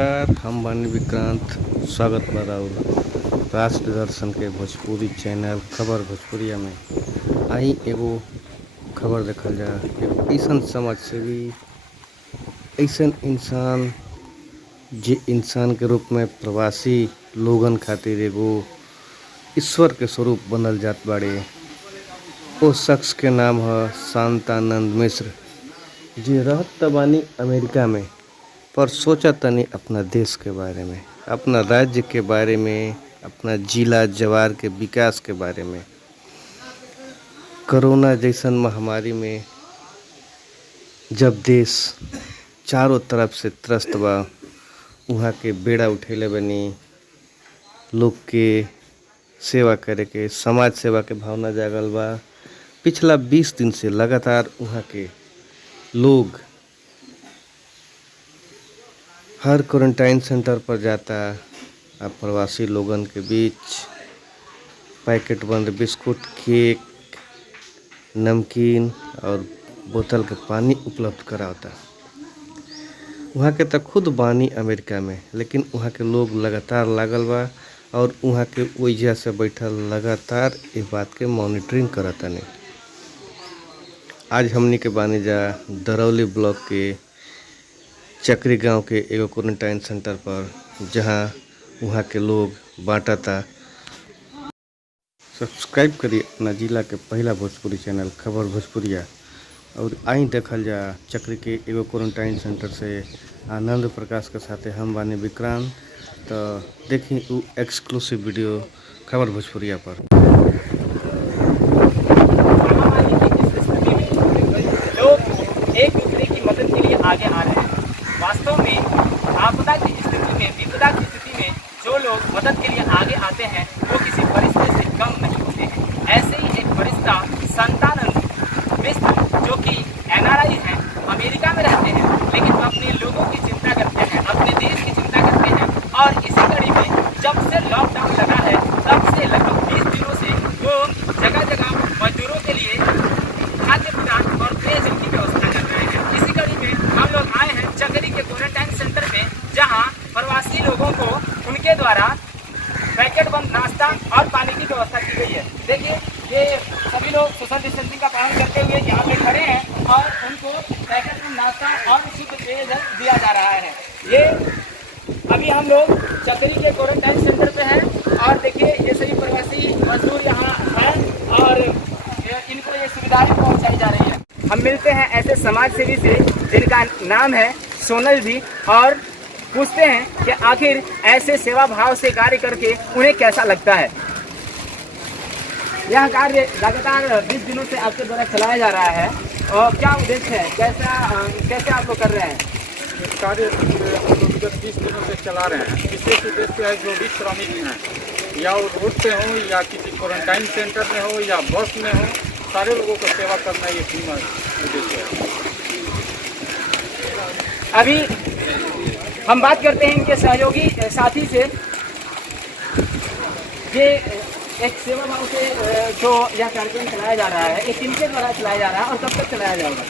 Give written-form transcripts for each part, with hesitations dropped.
नमस्कार, हम बानी विक्रांत। स्वागत बा राउर राष्ट्र दर्शन के भोजपुरी चैनल खबर भोजपुरिया में। आई एगो खबर देखल जा। एगो ऐसन समाज सेवी, ऐसन इंसान जे इंसान के रूप में प्रवासी लोगन खातिर एगो ईश्वर के स्वरूप बनल जात बाड़े। ओ शख्स के नाम है शांतानंद मिश्र, जे रहत बानी अमेरिका में, पर सोचा तनी अपना देश के बारे में, अपना राज्य के बारे में, अपना जिला जवार के विकास के बारे में। कोरोना जैसन महामारी में जब देश चारों तरफ से त्रस्त बा, वहाँ के बेड़ा उठेले बनी। लोग के सेवा करे के, समाज सेवा के भावना जागल बा। पिछला 20 दिन से लगातार वहाँ के लोग हर क्वारंटाइन सेंटर पर जाता। अब प्रवासी लोगन के बीच पैकेट बंद बिस्कुट, केक, नमकीन और बोतल के पानी उपलब्ध कराता। वहाँ के तक खुद बानी अमेरिका में, लेकिन वहाँ के लोग लगातार लागल बा और वहाँ के वजह से बैठल लगातार इस बात के मॉनिटरिंग करता। नहीं, आज हमनी के बानी जा दरौली ब्लॉक के चक्री गांव के एगो क्वारंटाइन सेंटर पर, जहां वहां के लोग बांटता। सब्सक्राइब करिए अपना जिला के पहला भोजपुरी चैनल खबर भोजपुरिया और आई देखल जा चक्री के एगो क्वारंटाइन सेंटर से आनंद प्रकाश के साथे हम बानी विक्रांत। तो देखी वो एक्सक्लूसिव वीडियो खबर भोजपुरिया पर। लोग एक दूसरे की मदद के लिए आगे आ रहे हैं। वास्तव में आपदा की स्थिति में, विपदा की स्थिति में जो लोग मदद के लिए आगे आते हैं वो किसी फरिश्ते से कम नहीं होते हैं। ऐसे ही एक फरिश्ता शांतानंद मिश्र, जो कि NRI हैं, अमेरिका में रहते हैं, लेकिन अपने लोगों की चिंता करते हैं, अपने देश की चिंता करते हैं। और इसी कड़ी में जब से लॉकडाउन लगा है, तब से लगभग 20 दिनों से वो जगह जगह मजदूरों के लिए खाद्य पदार्थ और पेयजल की व्यवस्था कर रहे हैं। इसी कड़ी में हम लोग आए हैं चक्री के क्वारंटाइन सेंटर में, जहां प्रवासी लोगों को उनके द्वारा पैकेट बंद नाश्ता और पानी की व्यवस्था की गई है। देखिए, ये सभी लोग सोशल डिस्टेंसिंग का पालन करते हुए यहाँ पे खड़े हैं और उनको पैकेट बंद नाश्ता और शुद्ध पेयजल दिया जा रहा है। ये अभी हम लोग चक्री के क्वारंटाइन सेंटर पे हैं और देखिए ये सभी प्रवासी मजदूर यहाँ हैं और इनको ये सुविधाएं पहुँचाई जा रही है। हम मिलते हैं ऐसे समाज सेवी से जिनका नाम है सोनल जी, और पूछते हैं कि आखिर ऐसे सेवा भाव से कार्य करके उन्हें कैसा लगता है। यह कार्य लगातार 20 दिनों से आपके द्वारा चलाया जा रहा है, और क्या उद्देश्य है, कैसे आप लोग कर रहे हैं कार्य? हम लोग विगत 20 दिनों से चला रहे हैं। विशेष उद्देश्य है जो भी श्रमिक हैं, या वो रोड पे हो, या किसी क्वारंटाइन सेंटर में हो, या बस में हो, सारे लोगों को सेवा करना ये टीम उद्देश्य है। अभी हम बात करते हैं इनके सहयोगी साथी से। ये एक सेवा भाव से जो यह कार्यक्रम चलाया जा रहा है, ये किनके द्वारा चलाया जा रहा है और कब तक चलाया जाएगा?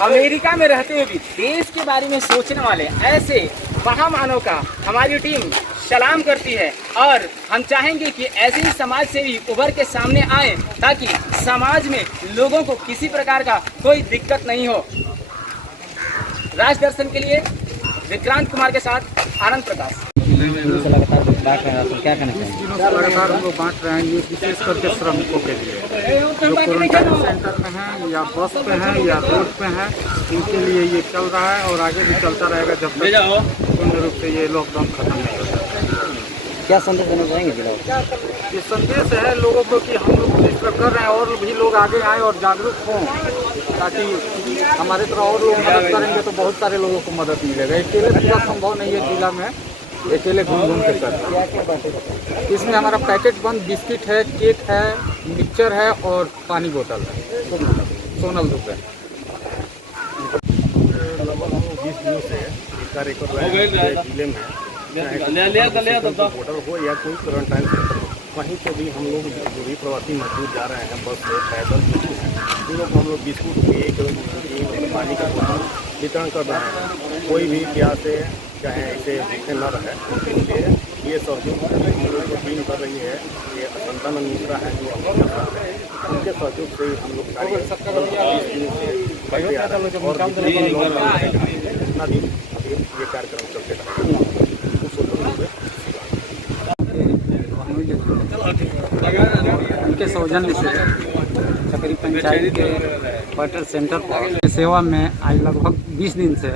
अमेरिका में रहते हुए भी देश के बारे में सोचने वाले ऐसे महामानव का हमारी टीम सलाम करती है, और हम चाहेंगे कि ऐसे ही समाज सेवी उभर के सामने आए, ताकि समाज में लोगों को किसी प्रकार का कोई दिक्कत नहीं हो। राष्ट्र दर्शन के लिए विक्रांत कुमार के साथ आनंद प्रकाश। क्या कहना चाहिए? लगातार हम लोग बांट रहे हैं, ये विशेष करके श्रमिकों के लिए जो क्वारंटाइन सेंटर में हैं, या बस पे हैं, या रोड पे हैं, इनके लिए ये चल रहा है और आगे भी चलता रहेगा जब तक पूर्ण रूप से ये लॉकडाउन खत्म नहीं होता। क्या संदेश देना चाहेंगे जिला? ये संदेश है लोगों को कि हम लोग जिस तरह कर रहे हैं और भी लोग आगे आए और जागरूक हों, ताकि हमारे तरह और लोग मदद करेंगे तो बहुत सारे लोगों को मदद मिलेगा। अकेले पूरा संभव नहीं है जिला में अकेले घूम घूम के करना। इसमें हमारा पैकेट बंद बिस्किट है, केक है, मिक्सचर है और पानी बोतल है। सोनल दुबे। लगभग हम 20 दिनों से कार्य कर रहे हैं जिले में, बॉर्डर हो या कोई क्वारंटाइन सेंटर हो, कहीं पे भी हम लोग जो भी प्रवासी मजदूर जा रहे हैं बस से पैदल उन लोग को हम लोग बिस्कुट केक पानी का बोतल वितरण कर रहे हैं। कोई भी प्यासे चाहे ऐसे भूखे न रहे उनके लिए ये सहयोग हम लोग को टीम कर रही है। ये संतानंद मिश्रा है जो हमारे साथ है, उनके सहयोग से ही हम लोग कार्य करते आ रहे हैं। और जितना दिन अभी ये कार्यक्रम चलते रहेगा। उनके सौजन्य से चकरी पंचायत के क्वार्टर सेंटर पर सेवा में आज लगभग 20 दिन से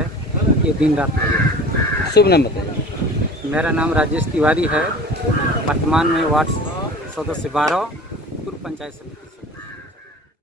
ये दिन रात लगे। शुभ नाम बताइए। मेरा नाम राजेश तिवारी है। वर्तमान में वार्ड सदस्य 12 पूर्व पंचायत समिति।